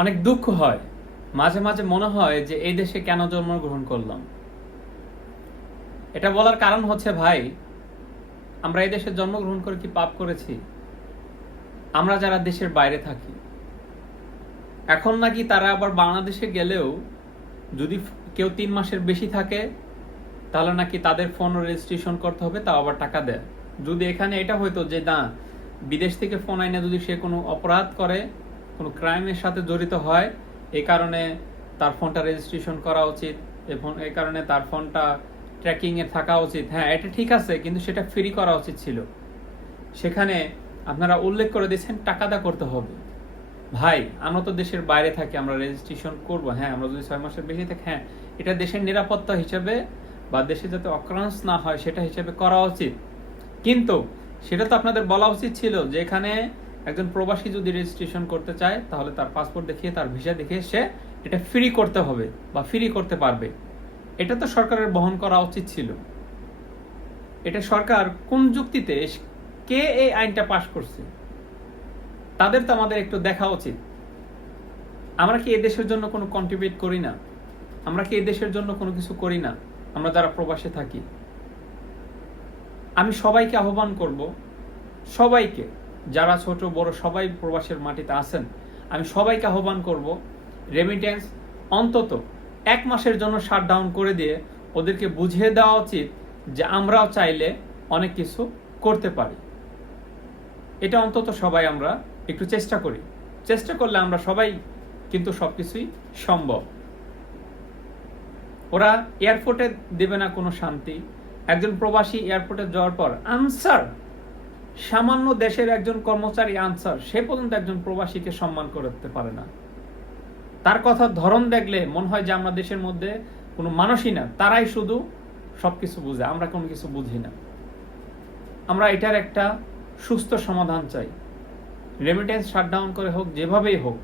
অনেক দুঃখ হয়। মাঝে মাঝে মনে হয় যে এই দেশে কেন জন্মগ্রহণ করলাম। এটা বলার কারণ হচ্ছে, ভাই, আমরা এই দেশে জন্মগ্রহণ করে কি পাপ করেছি? আমরা যারা দেশের বাইরে থাকি, এখন নাকি তারা আবার বাংলাদেশে গেলেও যদি কেউ তিন মাসের বেশি থাকে, তাহলে নাকি তাদের ফোন রেজিস্ট্রেশন করতে হবে, তাও আবার টাকা দেয়। যদি এখানে এটা হয়তো যে, না, বিদেশ থেকে ফোন আইনে যদি সে কোনো অপরাধ করে কোনো ক্রাইমের সাথে জড়িত হয় এই কারণে তার ফোনটা রেজিস্ট্রেশন করা উচিত ফোন এই কারণে তার ফোনটা ট্র্যাকিংয়ে থাকা উচিত। হ্যাঁ এটা ঠিক আছে, কিন্তু সেটা ফ্রি করা উচিত ছিল। সেখানে আপনারা উল্লেখ করে দিয়েছেন, টাকা টাকাদা করতে হবে। ভাই, আমরা তো দেশের বাইরে থাকি, আমরা রেজিস্ট্রেশন করব। হ্যাঁ আমরা যদি ছয় মাসের বেশি থাকি হ্যাঁ এটা দেশের নিরাপত্তা হিসেবে বা দেশে যাতে অক্রান্স না হয়, সেটা হিসেবে করা উচিত। কিন্তু সেটা তো আপনাদের বলা উচিত ছিল যে এখানে একজন প্রবাসী যদি রেজিস্ট্রেশন করতে চায়, তাহলে তার পাসপোর্ট দেখিয়ে, তার ভিসা দেখিয়ে সে এটা ফ্রি করতে হবে বা ফ্রি করতে পারবে। এটা তো সরকারের বহন করা উচিত ছিল। এটা সরকার কোন যুক্তিতে কে এই আইনটা পাশ করছে? তাদের তো আমাদের একটু দেখা উচিত। আমরা কি এদেশের জন্য কোনো কন্ট্রিবিউট করি না? আমরা কি এদেশের জন্য কোনো কিছু করি না? আমরা যারা প্রবাসে থাকি। আমি সবাইকে আহ্বান করব, সবাইকে যারা ছোট, বড় সবাই প্রবাসের মাটিতে আছেন, আমি সবাইকে আহ্বান করব রেমিটেন্স অন্তত এক মাসের জন্য শাট ডাউন করে দিয়ে ওদেরকে বুঝিয়ে দেওয়া উচিত যে আমরাও চাইলে অনেক কিছু করতে পারি। এটা অন্তত সবাই আমরা একটু চেষ্টা করি। চেষ্টা করলে আমরা সবাই কিন্তু সবকিছুই সম্ভব। ওরা এয়ারপোর্টে দেবে না কোনো শান্তি। একজন প্রবাসী এয়ারপোর্টে যাওয়ার পর আনসার সামান্য দেশের একজন কর্মচারী আনসার, সে পর্যন্ত একজন প্রবাসীকে সম্মান করতে পারে না। তার কথার ধরন দেখলে মনে হয় যে আমরা দেশের মধ্যে কোনো মানুষই না, তারাই শুধু সবকিছু বুঝে, আমরা কোনো কিছু বুঝি না। আমরা এটার একটা সুস্থ সমাধান চাই। রেমিটেন্স শাটডাউন করে হোক, যেভাবেই হোক,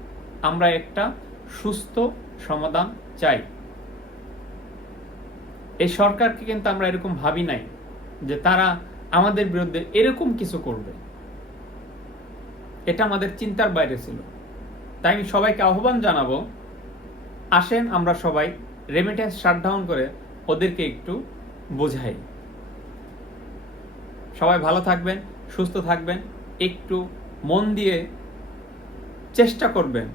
আমরা একটা সুস্থ সমাধান চাই। এই সরকারকে কিন্তু আমরা এরকম ভাবি নাই যে তারা আমাদের বিরুদ্ধে এরকম কিছু করবে। এটা আমাদের চিন্তার বাইরে ছিল। তাই আমি সবাইকে আহ্বান জানাব, আসেন আমরা সবাই রেমিটেন্স শাটডাউন করে ওদেরকে একটু বোঝাই। সবাই ভালো থাকবেন, সুস্থ থাকবেন, একটু মন দিয়ে চেষ্টা করবেন।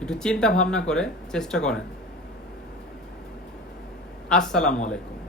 একটু চিন্তা ভাবনা করে চেষ্টা করেন। আসসালামু আলাইকুম।